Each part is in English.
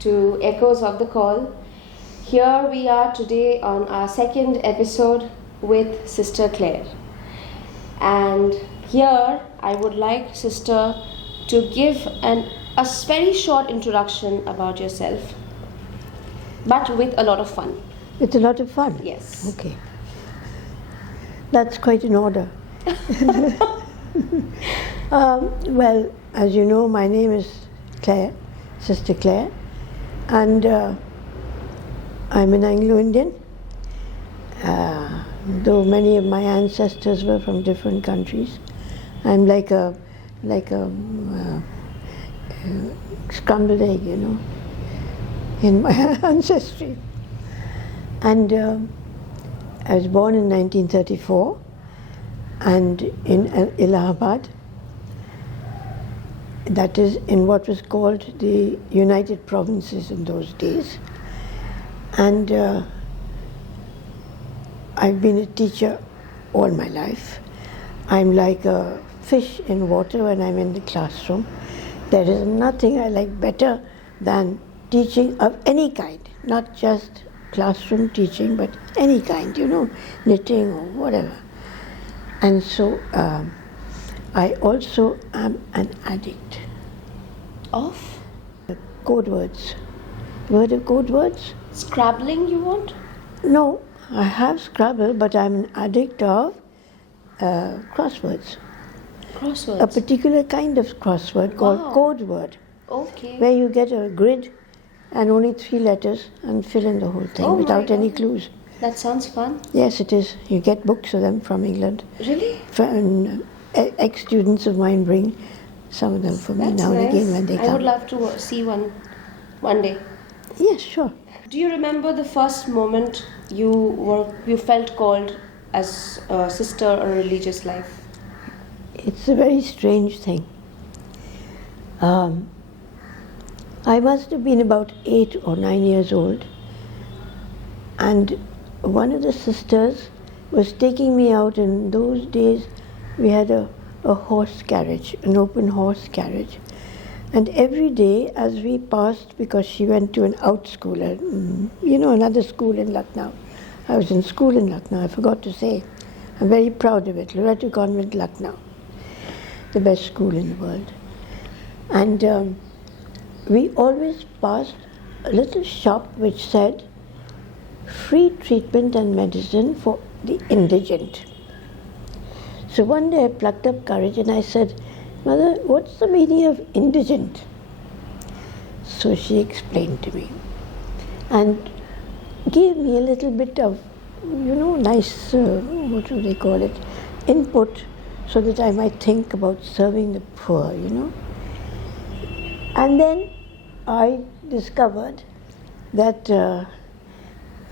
to Echoes of the Call. Here we are today on our second episode with Sister Claire. And here I would like Sister to give a very short introduction about yourself, but with a lot of fun. With a lot of fun? Yes. Okay. That's quite in order. Well, as you know, my name is Claire, Sister Claire, and I'm an Anglo-Indian. Though many of my ancestors were from different countries, I'm like a scrambled egg, you know, in my ancestry. And I was born in 1934, and in Allahabad, that is in what was called the United Provinces in those days. And I've been a teacher all my life. I'm like a fish in water when I'm in the classroom. There is nothing I like better than teaching of any kind, not just classroom teaching, but any kind, you know, knitting or whatever. And so I also am an addict Of? code words. You heard of code words? Scrabbling, you want? No, I have Scrabble, but I'm an addict of crosswords. Crosswords? A particular kind of crossword called code word, Okay. where you get a grid and only 3 letters and fill in the whole thing Oh my without any God. clues. That sounds fun. Yes, it is. You get books of them from England. Really? Ex-students of mine bring some of them for me That's now and nice. again when they come. I would love to see one day. Yes, sure. Do you remember the first moment you felt called as a sister or religious life? It's a very strange thing. I must have been about 8 or 9 years old, and one of the sisters was taking me out. In those days we had a horse carriage, an open horse carriage, and every day as we passed, because she went to an out school, you know, another school in Lucknow. I was in school in Lucknow, I forgot to say. I'm very proud of it, Loreto Convent, Lucknow, the best school in the world. And we always passed a little shop which said, free treatment and medicine for the indigent. So one day I plucked up courage and I said, Mother, what's the meaning of indigent? So she explained to me and gave me a little bit of, you know, nice, what do they call it, input, so that I might think about serving the poor, you know. And then I discovered that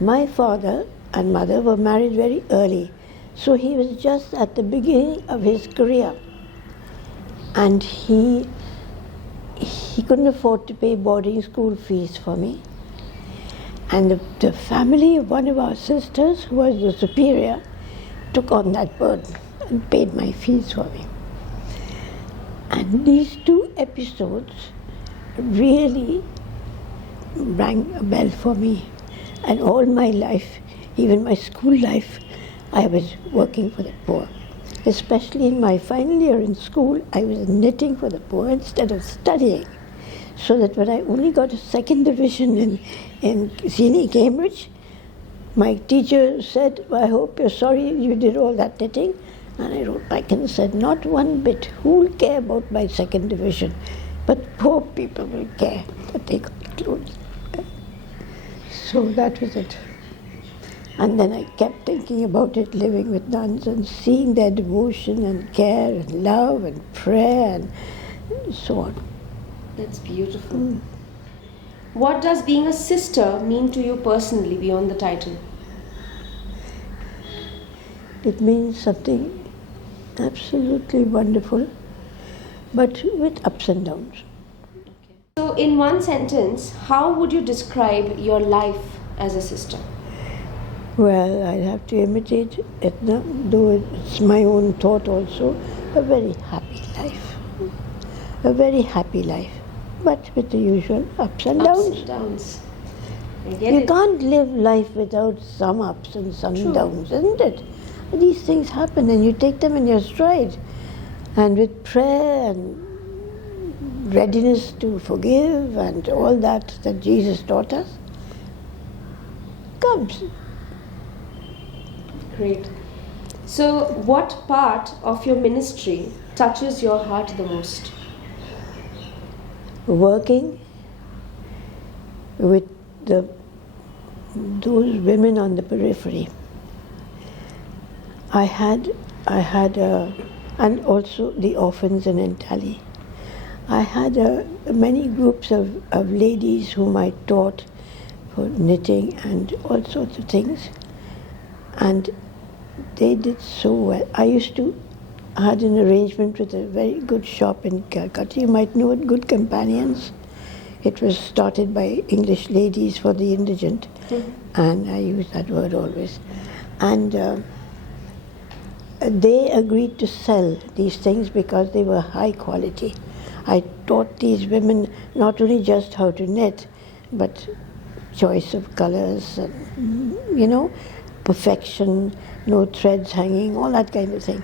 my father and mother were married very early, so he was just at the beginning of his career, and he couldn't afford to pay boarding school fees for me. And the family of one of our sisters, who was the superior, took on that burden and paid my fees for me. And these 2 episodes really rang a bell for me. And all my life, even my school life, I was working for the poor. Especially in my final year in school, I was knitting for the poor instead of studying. So that when I only got a 2nd division in senior Cambridge, my teacher said, well, I hope you're sorry you did all that knitting. And I wrote back and said, not one bit. Who will care about my 2nd division? But poor people will care that they got clothes. So that was it. And then I kept thinking about it, living with nuns and seeing their devotion and care and love and prayer and so on. That's beautiful. What does being a sister mean to you personally beyond the title? It means something absolutely wonderful, but with ups and downs. Okay. So in one sentence, how would you describe your life as a sister? Well, I'd have to imitate Edna, though it's my own thought also. A very happy life. A very happy life. but with the usual ups and Ups downs. and downs. I get You it. can't live life without some ups and some True. downs, isn't it? These things happen and you take them in your stride. And with prayer and readiness to forgive and all that Jesus taught us, comes. Great. So, what part of your ministry touches your heart the most? Working with those women on the periphery. I had and also the orphans in Entally. I had many groups of ladies whom I taught for knitting and all sorts of things, and they did so well. I had an arrangement with a very good shop in Calcutta. You might know it, Good Companions. It was started by English ladies for the indigent, and I use that word always. And they agreed to sell these things because they were high quality. I taught these women not only just how to knit, but choice of colors, and, perfection, no threads hanging, all that kind of thing.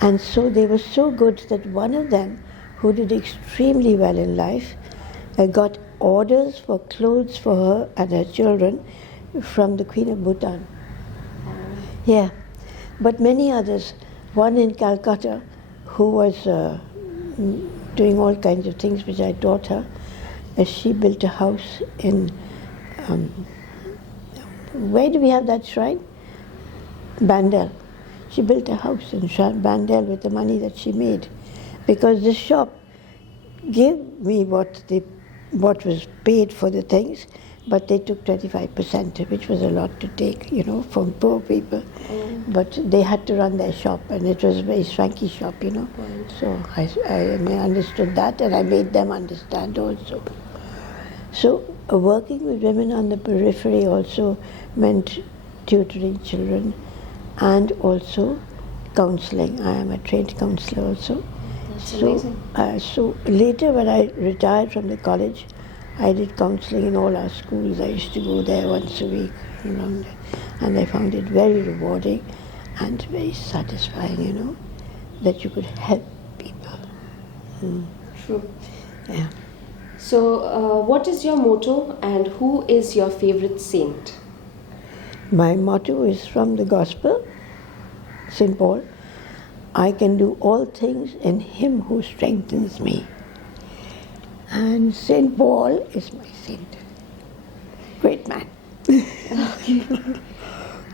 And so they were so good that one of them, who did extremely well in life, got orders for clothes for her and her children from the Queen of Bhutan. Yeah. But many others, one in Calcutta, who was doing all kinds of things which I taught her, she built a house in, where do we have that shrine? Bandel. She built a house in Bandel with the money that she made, because the shop gave me what was paid for the things, but they took 25%, which was a lot to take, from poor people. But they had to run their shop, and it was a very swanky shop, So I understood that, and I made them understand also. So working with women on the periphery also meant tutoring children and also counseling. I am a trained counselor also. That's amazing. So later when I retired from the college, I did counseling in all our schools. I used to go there once a week around, and I found it very rewarding and very satisfying, that you could help people. True. Yeah. So, what is your motto and who is your favorite saint? My motto is from the Gospel, St. Paul, I can do all things in Him who strengthens me. And St. Paul is my saint. Great man.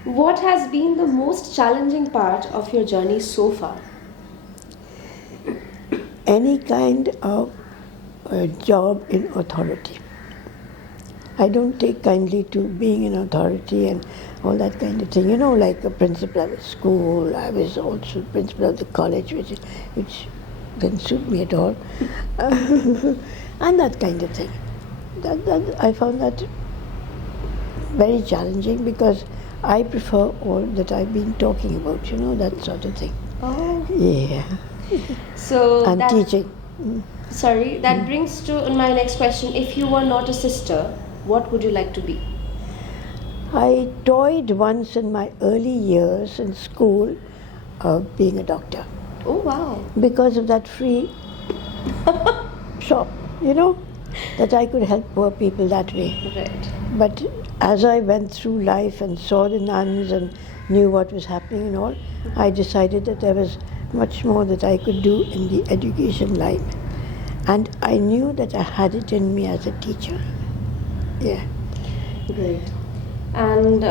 What has been the most challenging part of your journey so far? Any kind of job in authority. I don't take kindly to being in authority and all that kind of thing. Like a principal of a school, I was also principal of the college, which didn't suit me at all. And that kind of thing. That I found that very challenging, because I prefer all that I've been talking about, that sort of thing. Oh. Yeah. So And teaching. Sorry, that brings to my next question. If you were not a sister, what would you like to be? I toyed once in my early years in school of being a doctor, Oh, wow. because of that free shop, that I could help poor people that way. Right. But as I went through life and saw the nuns and knew what was happening and all, I decided that there was much more that I could do in the education line. And I knew that I had it in me as a teacher. Yeah. Great. And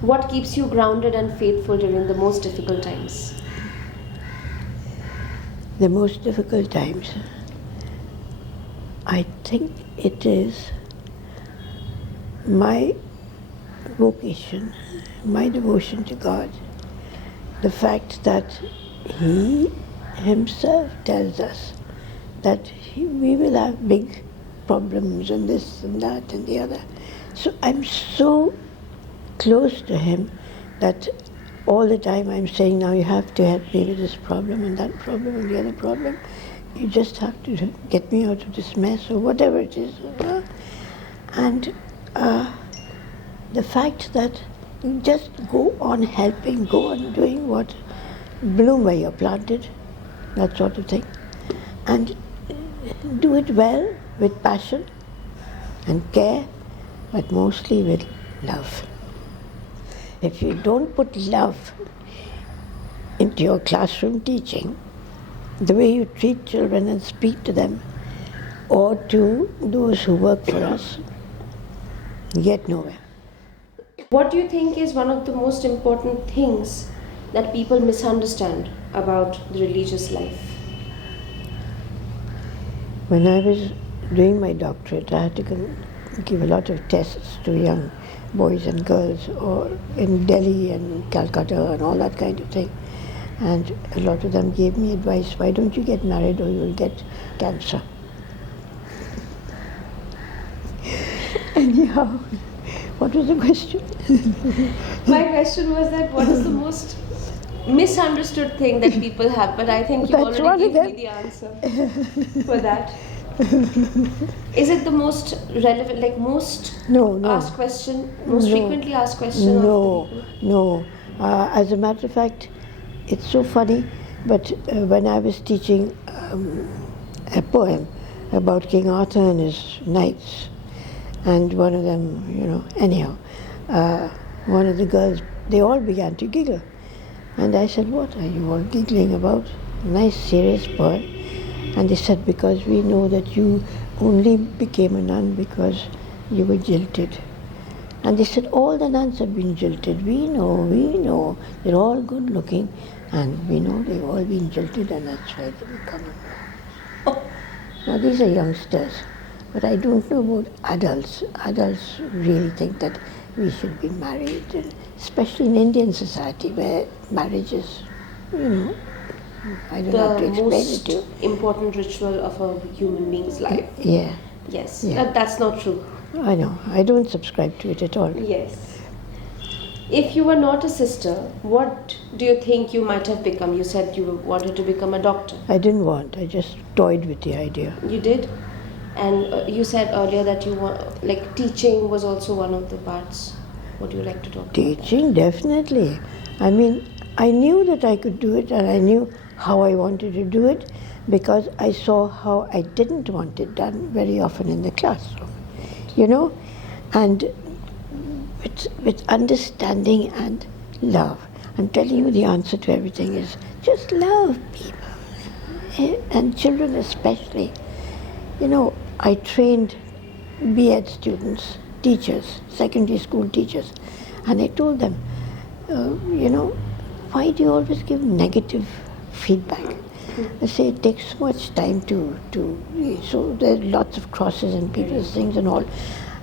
what keeps you grounded and faithful during the most difficult times? The most difficult times, I think it is my vocation, my devotion to God. The fact that He Himself tells us that we will have big problems and this and that and the other. So I'm so close to Him that all the time I'm saying, now you have to help me with this problem and that problem and the other problem. you just have to get me out of this mess or whatever it is. And the fact that you just go on helping, go on doing what, bloom where you're planted, that sort of thing. And do it well, with passion and care, but mostly with love. If you don't put love into your classroom teaching, the way you treat children and speak to them, or to those who work for us, you get nowhere. What do you think is one of the most important things that people misunderstand about the religious life? When I was doing my doctorate, I had to give a lot of tests to young boys and girls, or in Delhi and Calcutta and all that kind of thing. And a lot of them gave me advice, why don't you get married or you will get cancer. Anyhow, what was the question? My question was that what is the most misunderstood thing that people have, but I think you That's already gave one of me the answer for that. Is it the most relevant, like most asked question, most frequently asked question of the people? No. As a matter of fact, it's so funny, but when I was teaching a poem about King Arthur and his knights, and one of them, one of the girls, they all began to giggle. And I said, what are you all giggling about? Nice, serious poem. And they said, because we know that you only became a nun because you were jilted. And they said, all the nuns have been jilted. We know. They're all good looking. And we know they've all been jilted, and that's why they become a nun. Now these are youngsters. But I don't know about adults. Adults really think that we should be married, and especially in Indian society where marriage is, I don't have to explain it to you. The most important ritual of a human being's life. Yeah. Yes, Yeah. that's not true. I know. I don't subscribe to it at all. Yes. If you were not a sister, what do you think you might have become? You said you wanted to become a doctor. I didn't want. I just toyed with the idea. You did? And you said earlier that you teaching was also one of the parts. What do you like to talk about? Teaching, definitely. I mean, I knew that I could do it, and I knew how I wanted to do it, because I saw how I didn't want it done very often in the classroom. And with understanding and love. I'm telling you, the answer to everything is just love people, and children especially. I trained B.Ed students, teachers, secondary school teachers, and I told them, why do you always give negative feedback? I say it takes so much time so there's lots of crosses in people's things and all.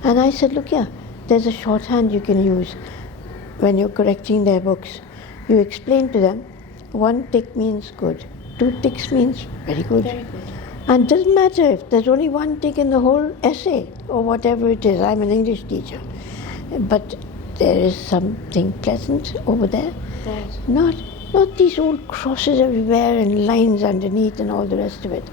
And I said, look here, there's a shorthand you can use when you're correcting their books. You explain to them, 1 tick means good, 2 ticks means very good. Very good. And it doesn't matter if there's only 1 tick in the whole essay or whatever it is. I'm an English teacher. But there is something pleasant over there. Right. Not these old crosses everywhere and lines underneath and all the rest of it.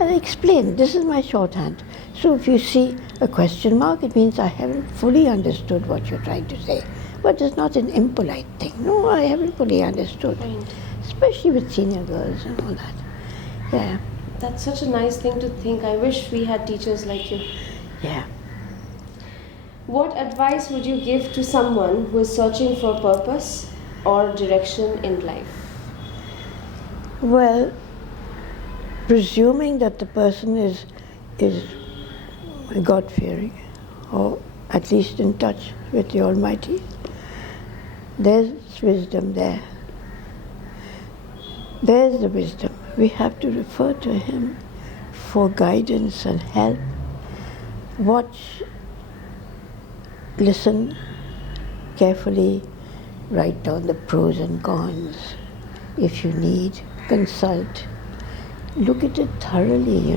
And I explain, this is my shorthand. So if you see a question mark, it means I haven't fully understood what you're trying to say. But it's not an impolite thing. No, I haven't fully understood. Right. Especially with senior girls and all that. Yeah. That's such a nice thing to think. I wish we had teachers like you. Yeah. What advice would you give to someone who is searching for purpose or direction in life? Well, presuming that the person is God-fearing, or at least in touch with the Almighty, there's wisdom there. There's the wisdom. We have to refer to Him for guidance and help. Watch, listen carefully, write down the pros and cons. If you need, consult. Look at it thoroughly,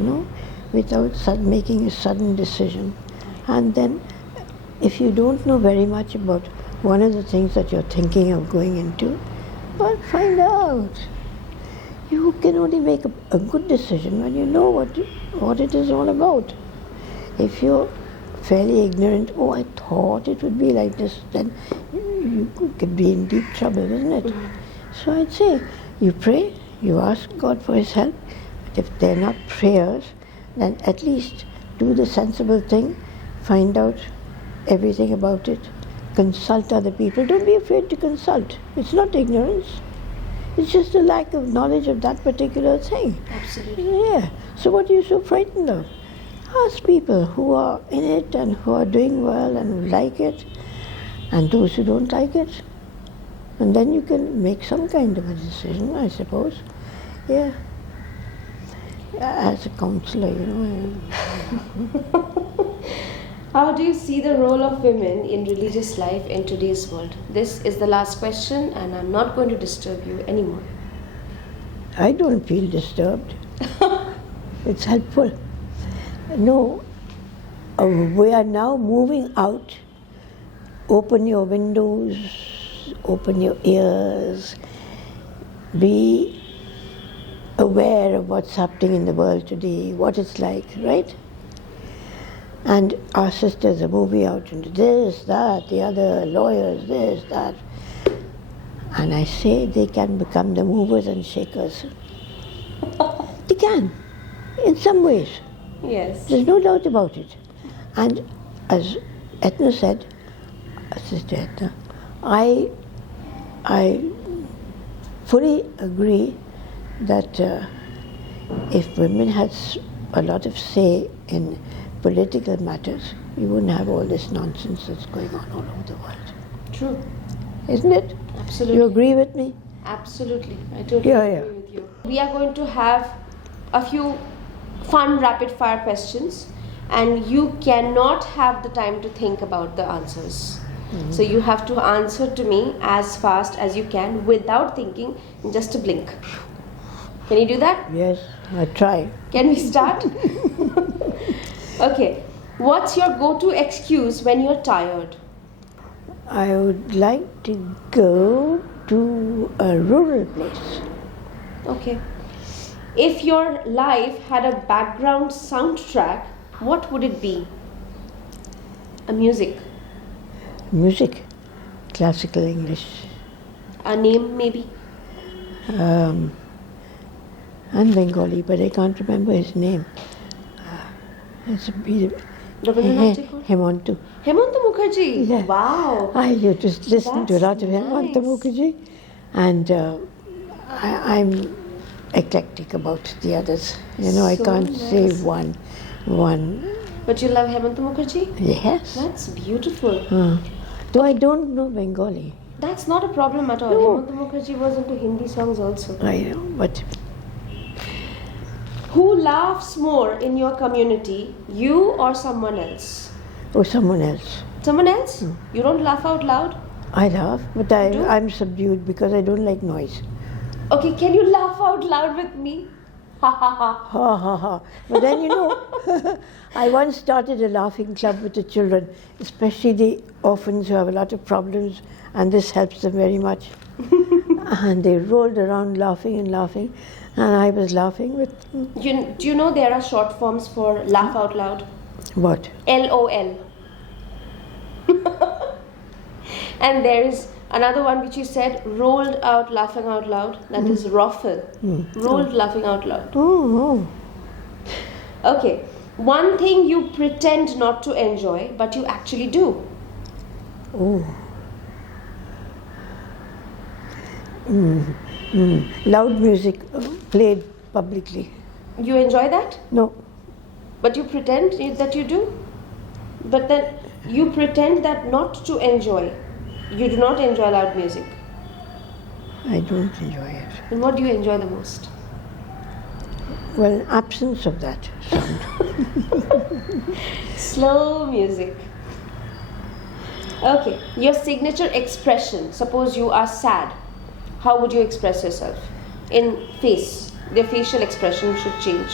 without making a sudden decision. And then, if you don't know very much about one of the things that you're thinking of going into, well, find out. You can only make a good decision when you know what it is all about. If you're fairly ignorant, oh, I thought it would be like this, then you could be in deep trouble, isn't it? So I'd say, you pray, you ask God for His help, but if they're not prayers, then at least do the sensible thing, find out everything about it, consult other people. Don't be afraid to consult. It's not ignorance. It's just a lack of knowledge of that particular thing. Absolutely. Yeah. So what are you so frightened of? Ask people who are in it and who are doing well and who like it, and those who don't like it. And then you can make some kind of a decision, I suppose. Yeah. As a counselor, How do you see the role of women in religious life in today's world? This is the last question, and I'm not going to disturb you anymore. I don't feel disturbed. It's helpful. No, we are now moving out. Open your windows, open your ears, be aware of what's happening in the world today, what it's like, right? And our sisters are moving out into this, that, the other, lawyers, this, that. And I say they can become the movers and shakers. They can, in some ways. Yes. There's no doubt about it. And as Etna said, Sister Etna, I fully agree that if women had a lot of say in political matters, we wouldn't have all this nonsense that's going on all over the world. True. Isn't it? Absolutely. You agree with me? Absolutely. I totally agree with you. We are going to have a few fun rapid fire questions, and you cannot have the time to think about the answers. Mm-hmm. So you have to answer to me as fast as you can without thinking, in just a blink. Can you do that? Yes, I try. Can we start? Okay. What's your go-to excuse when you're tired? I would like to go to a rural place. Okay. If your life had a background soundtrack, what would it be? A music. Music. Classical English. A name, maybe? And Bengali, but I can't remember his name. It's Rabindranath Tagore? Hemantu. Hemanta Mukherjee? Yeah. Wow. I used to listen to a lot of That's Hemanta nice. Mukherjee, and I'm eclectic about the others. I So can't say nice. one. But you love Hemanta Mukherjee? Yes. That's beautiful. Though I don't know Bengali. That's not a problem at all. No. Hemanta Mukherjee was into Hindi songs also. I know, but Who laughs more in your community, you or someone else? someone else. Someone else? You don't laugh out loud? I laugh, but do? I'm subdued because I don't like noise. Okay, can you laugh out loud with me? Ha ha ha. Ha ha ha. But then I once started a laughing club with the children, especially the orphans who have a lot of problems, and this helps them very much. And they rolled around laughing and laughing, and I was laughing with them. Do you know there are short forms for laugh out loud? What? LOL. And there is another one which you said, rolled out laughing out loud. That is ROFL. Rolled laughing out loud. Oh. Okay. One thing you pretend not to enjoy, but you actually do. Loud music played publicly. You enjoy that? No. But you pretend that you do? But then you pretend that not to enjoy. You do not enjoy loud music. I don't enjoy it. Then what do you enjoy the most? Well, absence of that sound. Slow music. Okay, your signature expression. Suppose you are sad. How would you express yourself? In face. Your facial expression should change.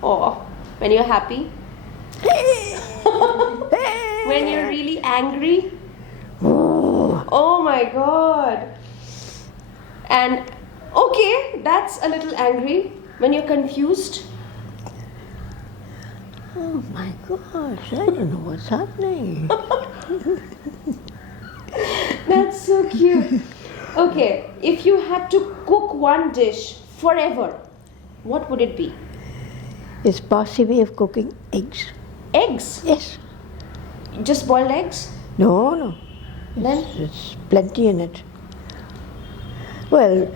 Or when you're happy. When you're really angry. Oh. Oh my God. And Okay, that's a little angry. When you're confused. Oh my gosh, I don't know what's happening. That's so cute. Okay, if you had to cook one dish forever, what would it be? It's Parsi way of cooking eggs. Eggs? Yes. Just boiled eggs? No. Then? It's plenty in it. Well,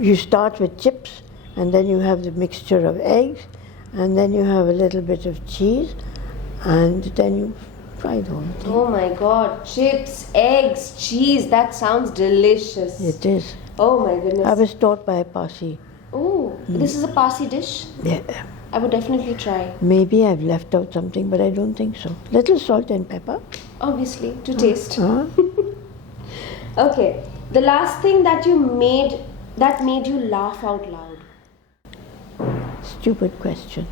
you start with chips, and then you have the mixture of eggs, and then you have a little bit of cheese, and then you fry the whole thing. Oh my god, chips, eggs, cheese, that sounds delicious. It is. Oh my goodness. I was taught by a Parsi. Oh, this is a Parsi dish? Yeah. I would definitely try. Maybe I've left out something, but I don't think so. Little salt and pepper. Obviously, to taste. Huh? Okay, the last thing that made you laugh out loud. Stupid question.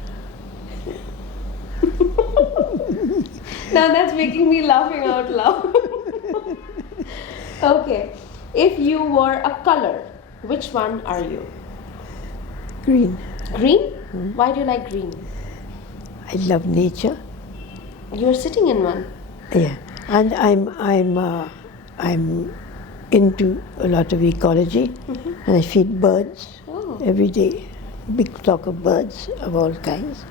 Now that's making me laughing out loud. Okay, if you were a color, which one are you? Green. Green? Why do you like green? I love nature. You're sitting in one. Yeah, and I'm into a lot of ecology, and I feed birds every day. Big flock of birds of all kinds,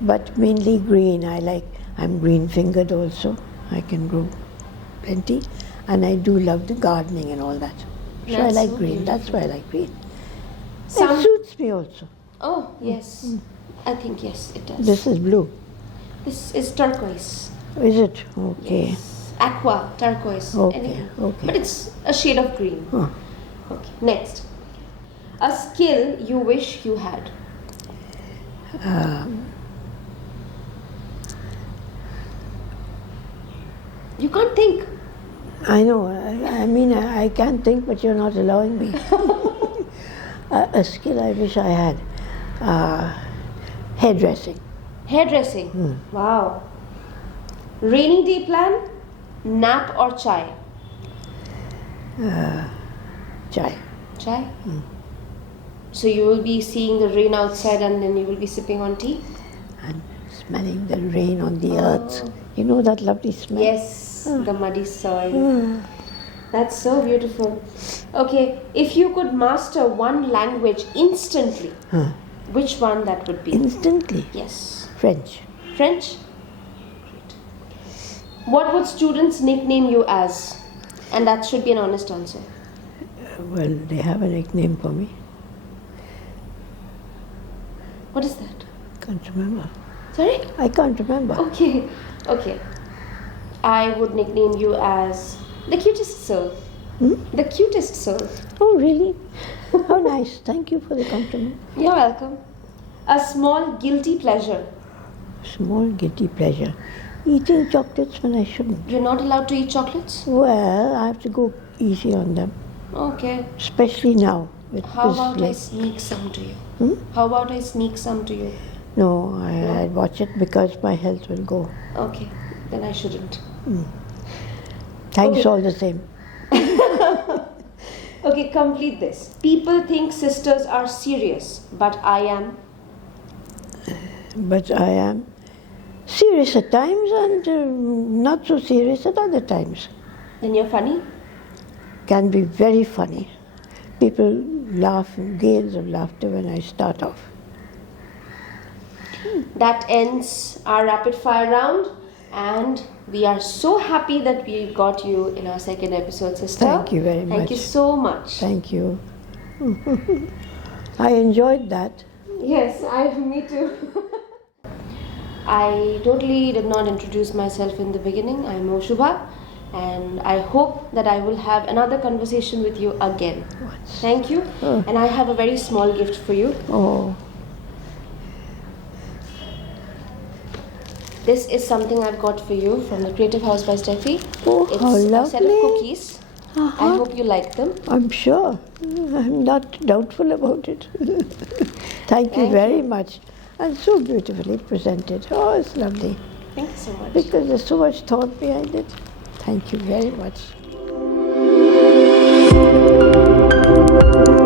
but mainly green. I'm green fingered also. I can grow plenty, and I do love the gardening and all that. So I That's like so green. beautiful. That's why I like green. Some- It suits me also. Oh, yes. I think yes, it does. This is blue. This is turquoise. Is it? Okay. Yes. Aqua, turquoise, Okay, anything. okay. But it's a shade of green. Huh. Okay, next. A skill you wish you had. You can't think. I know. I mean, I can't think, but you're not allowing me. A skill I wish I had. Hairdressing. Hairdressing. Wow. Rainy day plan, nap or chai? Chai. Chai? So you will be seeing the rain outside and then you will be sipping on tea? And smelling the rain on the earth. You know that lovely smell? Yes, the muddy soil. That's so beautiful. Okay, if you could master one language instantly, which one that would be? Instantly. Yes. French. French? Great. What would students nickname you as? And that should be an honest answer. Well, they have a nickname for me. What is that? Can't remember. Sorry? I can't remember. Okay, okay. I would nickname you as the cutest soul. The cutest soul. Oh, really? How nice. Thank you for the compliment. You're welcome. A small guilty pleasure. Small guilty pleasure. Eating chocolates when I shouldn't. You're not allowed to eat chocolates? Well, I have to go easy on them. Okay. Especially now. With How this about I like- sneak some to you? How about I sneak some to you? No, I'd watch it because my health will go. Okay, then I shouldn't. Thanks Okay. all the same. Okay, complete this. People think sisters are serious, but I am. But I am serious at times and not so serious at other times. Then you're funny? Can be very funny. People laugh, gales of laughter when I start off. That ends our rapid fire round, and we are so happy that we got you in our second episode, sister. Thank you very much. Thank you so much. Thank you. I enjoyed that. Yes, me too. I totally did not introduce myself in the beginning. I'm Oshubha, and I hope that I will have another conversation with you again. Thank you. And I have a very small gift for you. Oh, This is something I've got for you from the Creative House by Steffi. Oh, It's how a set of lovely. cookies. I hope you like them. I'm sure. I'm not doubtful about it. Thank you Thank very much. And so beautifully presented. Oh, it's lovely. Thank you so much. Because there's so much thought behind it. Thank you very much. you.